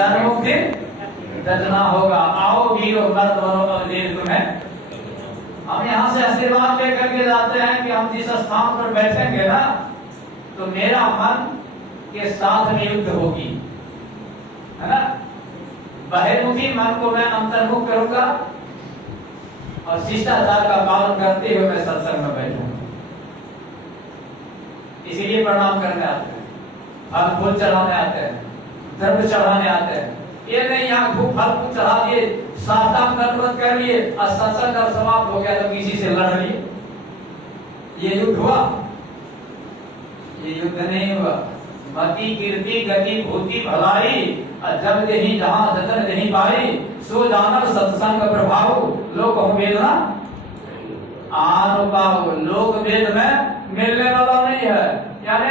सर्वमुक्ति रचना होगा। आओ वीरो मर्द बनो अवधेय तुम्हें। हम यहाँ से आशीर्वाद लेकर के जाते हैं कि हम जिस स्थान पर बैठेंगे ना, तो मेरा मन के साथ में युद्ध होगी, है ना। बहिर्मुखी मन को मैं अंतर्मुख करूंगा और शिष्टाचार का पालन करते हुए मैं सत्संग में बैठूंगा। इसीलिए प्रणाम करने आते हैं, फल फूल चढ़ाने आते हैं, धर्म चढ़ाने आते हैं। ये नहीं यहाँ खूब फल फूल चढ़ा दिए, साष्टांग दंडवत कर लिए और सत्संग और समाप्त हो गया तो किसी से लड़ लिए। ये युद्ध हुआ? ये युद्ध नहीं हुआ। मति कीर्ति गति भूति भलाई जब देही जहां जतन देही पाई, सो जानब सत्संग प्रभाव लोक वेदना अनुपाव। लोक वेद में मिलने वाला नहीं है। यानी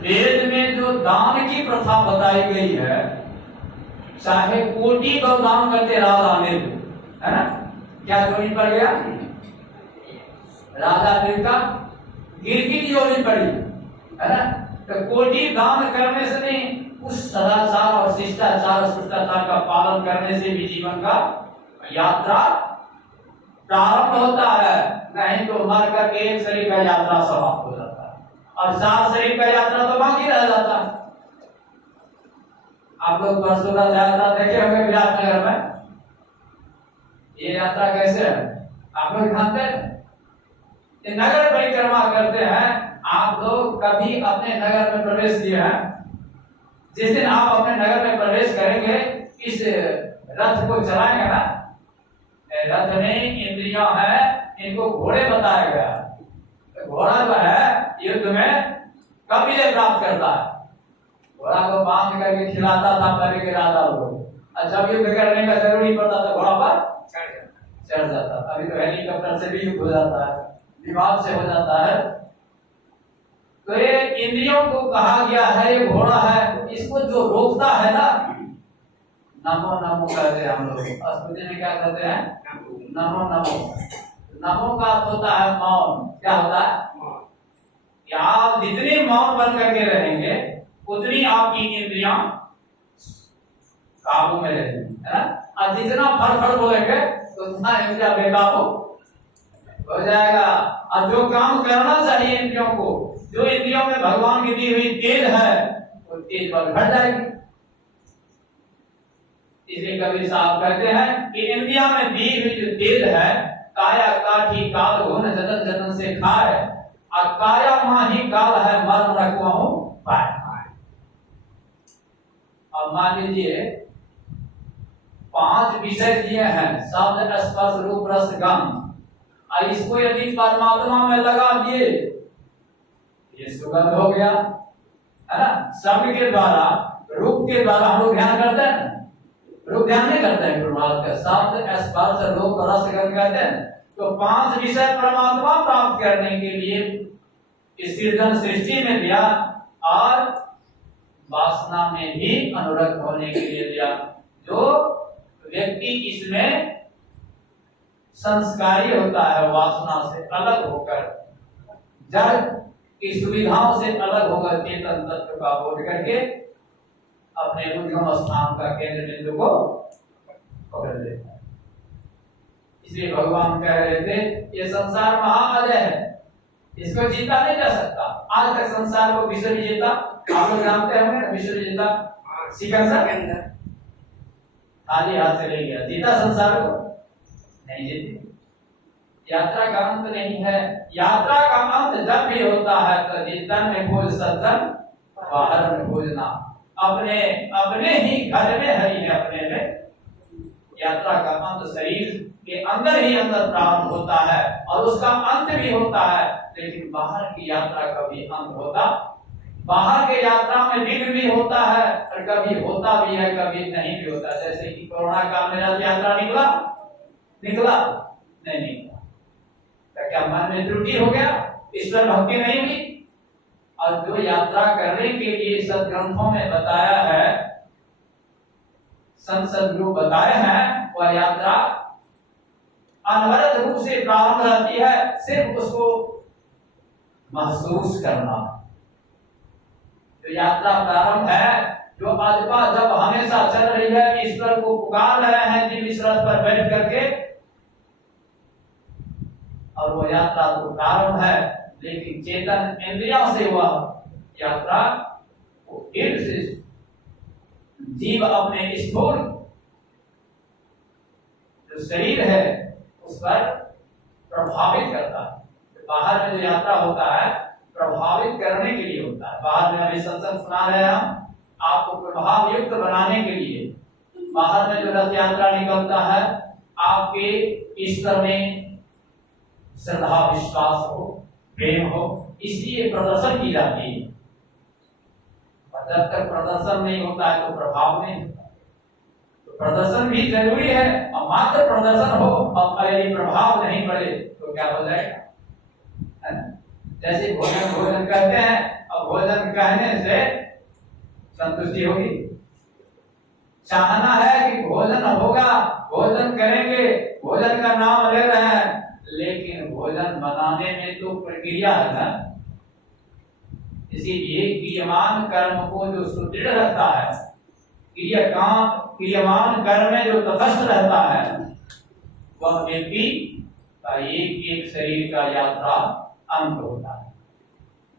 वेद में जो दान की प्रथा बताई गई है, चाहे कोटि को दान करते राजा अनिल, है ना, क्या जोड़ी पड़ गया? राजा अनिल का गिरगिट जोड़ी पड़ी, है ना। तो कोटि दान करने से नहीं, उस सदाचार और शिष्टाचार शिष्टाचार का पालन करने से भी जीवन का यात्रा प्रारंभ होता है। नहीं तो मर करके एक शरीर का यात्रा समाप्त हो जाता है और 4 शरीर का यात्रा तो बाकी रह जाता है। आप लोग परसों का यात्रा देखे होंगे विराटनगर में। ये यात्रा कैसे है आप लोग जानते हैं? नगर परिक्रमा करते हैं। आप लोग कभी अपने नगर में प्रवेश किए हैं? जिस दिन आप अपने नगर में प्रवेश करेंगे, इस रथ को चलाएंगे ना, रथ में इंद्रियां है, इनको घोड़े बताया गया। तो घोड़ा जो है युद्ध में कब विजय प्राप्त करता है? घोड़ा को बांध करके खिलाता था पहले के राजा लोग, और जब युद्ध करने का जरूरी पड़ता था घोड़ा पर चढ़ जाता था। अभी तो हेलीकॉप्टर से भी युद्ध हो जाता है, विमान से हो जाता है। तो ये इंद्रियों को कहा गया है ये घोड़ा है, इसको जो रोकता है ना, नमो नमो कहते हैं हम लोग। स्तुति में क्या कहते हैं? नमो नमो। नमो का अर्थ होता है मौन। क्या होता है? कि आप जितने मौन बन करके रहेंगे उतनी आपकी इंद्रियां काबू में रहेंगी, है ना। और जितना फड़ बोलेंगे उतना इंद्रिया बेकाबू हो जाएगा। और जो काम करना चाहिए इंद्रियों को, जो इंद्रियों में भगवान की दी हुई तेज है, वो तेज बल घट जाएगी। इसलिए कबीर साहब कहते हैं कि इंद्रिया में दी हुई जो तेज है, काया काठी काल गुण जतन जतन से खाए, और काया माही काल है मर्म रखवाहू पाए। अब मान लीजिए 5 विषय दिए हैं, शब्द स्पर्श रूप रस गंध, और इसको यदि परमात्मा में लगा दिए, ये सुगंध हो गया, है ना। शब्द के द्वारा रूप के द्वारा हम लोग ध्यान करते हैं, रूप ध्यान नहीं करते हैं गुरुवार का। शब्द स्पर्श रूप रस गंध कहते हैं। तो 5 विषय परमात्मा प्राप्त करने के लिए इस सृष्टि में दिया, और वासना में भी अनुरक्त होने के लिए दिया। जो व्यक्ति इसमें संस्कारी होता है, वासना से अलग होकर, जड़ की सुविधाओं से अलग होकर चेतन तत्व का बोध करके अपने उद्गम स्थान का केंद्र बिंदु को पकड़ लेता है। इसलिए भगवान कह रहे थे ये संसार महाअजय है, इसको जीता नहीं जा सकता। आज तक संसार को विश्व विजेता आप लोग जानते होंगे, विश्व विजेता सिकंदर के अंदर खाली हाथ से ले गया, जीता संसार को नहीं जीते। यात्रा का अंत नहीं है। यात्रा का अंत जब भी होता है तो जीतन में खोज सज्जन, बाहर में खोजना। अपने अपने ही घर में है, अपने में। यात्रा का अंत शरीर के अंदर ही अंदर प्रारंभ होता है और उसका अंत भी होता है, लेकिन बाहर की यात्रा का भी अंत होता। बाहर के यात्रा में विघ्न भी होता है और कभी होता भी है, कभी नहीं भी होता। जैसे कि कोरोना काल में यात्रा निकला नहीं निकला, तो क्या मन में त्रुटि हो गया, ईश्वर भक्ति नहीं हुई? और जो यात्रा करने के लिए सदग्रंथों में बताया है, संत सदगुरु बताए हैं, वह यात्रा अनवरत रूप से प्रारंभ रहती है, सिर्फ उसको महसूस करना। जो यात्रा प्रारंभ है जो आत्मा जब हमेशा चल रही है, ईश्वर को पुकार रहे हैं दिव्य रथ पर बैठ करके, और वो यात्रा तो प्रारंभ है, लेकिन चेतन इंद्रियों से हुआ यात्रा वो फिर से जीव अपने स्थूल जो शरीर है उस पर प्रभावित करता है। बाहर में जो यात्रा होता है प्रभावित करने के लिए होता है। बाहर में अभी सत्संग सुना रहे हैं हम, आपको प्रभाव युक्त बनाने के लिए। बाहर में जो रथ यात्रा निकलता है आपके ईश्वर में श्रद्धा विश्वास हो, प्रेम हो, इसलिए प्रदर्शन की जाती है। और जब तक प्रदर्शन नहीं होता है तो प्रभाव नहीं होता। तो प्रदर्शन भी जरूरी है, और मात्र प्रदर्शन हो और यदि प्रभाव नहीं पड़े तो क्या हो जाएगा? जैसे भोजन भोजन कहते हैं, और भोजन कहने से संतुष्टि होगी। चाहना है कि भोजन होगा, भोजन करेंगे, भोजन का नाम ले रहे हैं, लेकिन भोजन बनाने में तो प्रक्रिया है ना। इसीलिए क्रियमान कर्म को जो सुदृढ़ रखता है, क्रियमान कर्म में जो तटस्थ रहता है, वह व्यक्ति का एक एक शरीर का यात्रा अंत होता है।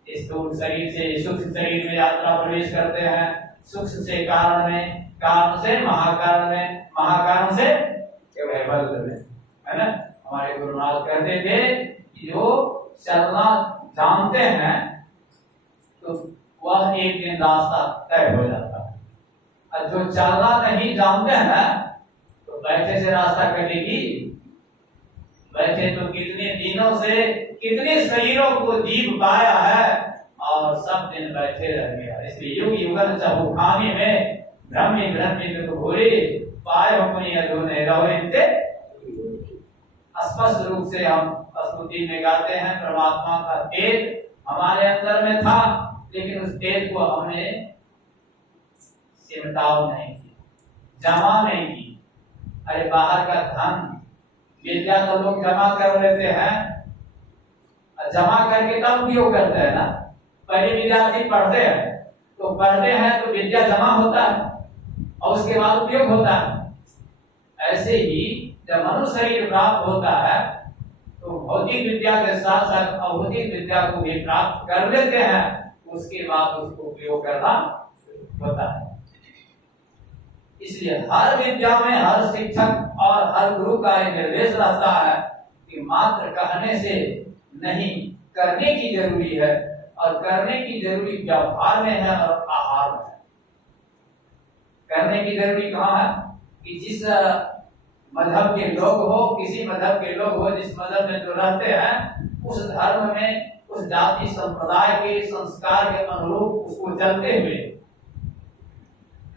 स्थूल शरीर से सूक्ष्म शरीर में यात्रा प्रवेश करते हैं, सूक्ष्म से कारण में, कारण से महाकारण में, महाकारण से बल में, है ना। हमारे गुरुनाथ कहते थे कि जो चलना जानते हैं तो वह एक दिन रास्ता तय हो जाता है, और जो चलना नहीं जानते हैं तो बैठे से रास्ता कटेगी। बैठे तो कितने दिनों से कितने शरीरों को जीव पाया है, और सब दिन बैठे रह गया। इसलिए युग युगल चहुखाने में ब्रह्मी ब्रह्मी तो भूरे पाए अपनी अधूरे रहोते। स्पष्ट रूप से हम स्तुति में गाते हैं, परमात्मा का तेज हमारे अंदर में था, लेकिन उस तेज को हमने सिमटाव नहीं किया, जमा नहीं की। अरे बाहर का धन विद्या तो लोग जमा कर लेते हैं, जमा करके तब उपयोग करते हैं ना। पहले विद्यार्थी पढ़ते हैं तो पढ़ते हैं तो विद्या जमा होता है और उसके बाद उपयोग होता है। ऐसे ही जब मनुष्य शरीर प्राप्त होता है तो भौतिक विद्या के साथ साथ अभौतिक विद्या को भी प्राप्त कर लेते हैं, उसके बाद उसको उपयोग करना होता है। इसलिए हर विद्या में हर शिक्षक और हर गुरु का यह निर्देश रहता है कि मात्र कहने से नहीं, करने की जरूरी है, और करने की जरूरी व्यवहार में है और आहार में है। करने की जरूरी कहाँ है कि जिस मजहब के लोग हो, किसी मजहब के लोग हो, जिस मजहब में जो रहते हैं उस धर्म में, उस जाति संप्रदाय के संस्कार के अनुरूप उसको चलते हुए।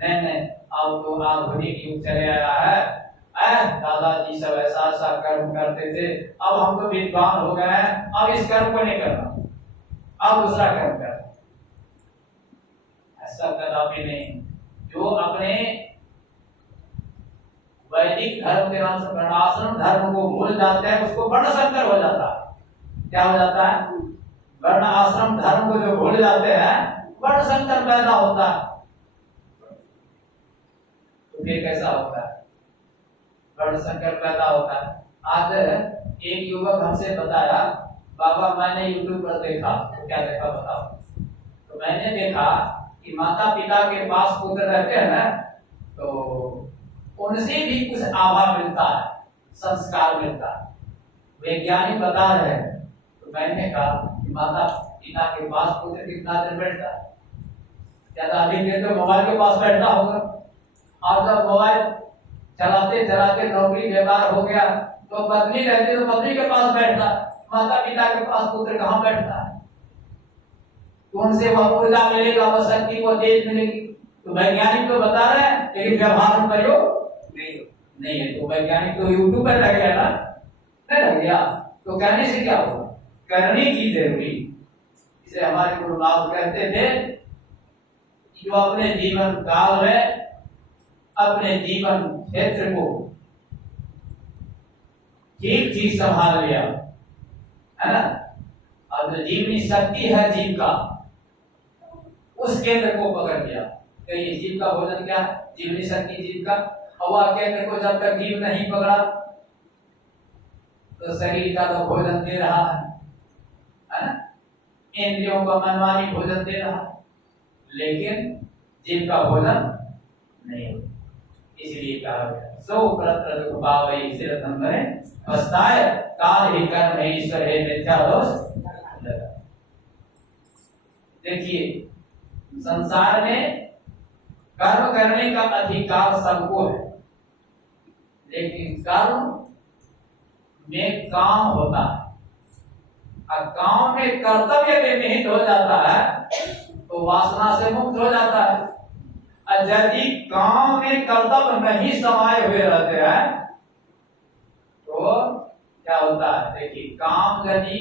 नहीं, अब तो आधुनिक युग चले आया है, दादाजी सब ऐसा ऐसा कर्म करते थे, अब हम तो विद्वान हो गए हैं, अब इस कर्म को नहीं करना, अब दूसरा कर्म करना। ऐसा कदापि नहीं। जो अपने वैदिक धर्म के नाम से वर्णाश्रम धर्म को भूल जाते हैं उसको वर्ण संकर हो जाता है। क्या हो जाता है? वर्ण आश्रम धर्म को जो भूल जाते हैं वर्ण संकर पैदा होता है। तो फिर कैसा होता है? वर्ण संकर पैदा होता है। आज एक युवक हमसे बताया, बाबा मैंने यूट्यूब पर देखा। तो क्या देखा बताओ? तो मैंने देखा कि माता पिता के पास पुत्र रहते हैं ना, तो उनसे भी कुछ आभा मिलता है, संस्कार मिलता है। वैज्ञानिक बता रहे हैं। तो मैंने कहा कि माता पिता के पास पुत्र कितना देर बैठता है? ज्यादा अधिक देर तो मोबाइल के पास बैठता होगा, और जब मोबाइल चलाते चलाते नौकरी बेकार हो गया तो पत्नी रहती तो पत्नी के पास बैठता, माता पिता के पास पुत्र कहाँ बैठता है? तो उनसे वह ऊर्जा मिलेगा, वह शक्ति, वो तेज मिलेगी। तो वैज्ञानिक तो बता रहे हैं, लेकिन व्यवहार में प्रयोग नहीं है। तो वैज्ञानिक तो यूट्यूब पर रह गया ना, नहीं रह गया। तो कहने से क्या होगा? करने की जरूरी। इसे हमारे गुरुनाथ कहते थे कि जो अपने जीवन काल में अपने जीवन क्षेत्र को ठीक ठीक संभाल लिया, है ना, और जो जीवनी शक्ति है जीव का, उस केंद्र को पकड़ लिया, तो ये जीव का भोजन क्या है? जीवनी शक्ति जीव का। और वह केंद्र को जब तक जीव नहीं पकड़ा तो शरीर का तो भोजन दे रहा है ना? इंद्रियों को मनमानी भोजन दे रहा, लेकिन जीव का भोजन नहीं होता। इसलिए कहा गया सो प्रत्र दुख पावई सिर धम्मरे पछताए काल ही कर्म है ईश्वर है मिथ्या दोष। देखिए संसार में कर्म करने का अधिकार सबको है, लेकिन कर्म में काम होता है। और काम में कर्तव्य यदि निहित हो जाता है तो वासना से मुक्त हो जाता है। और यदि काम में कर्तव्य नहीं समाये हुए रहते हैं तो क्या होता है? देखिए काम यदि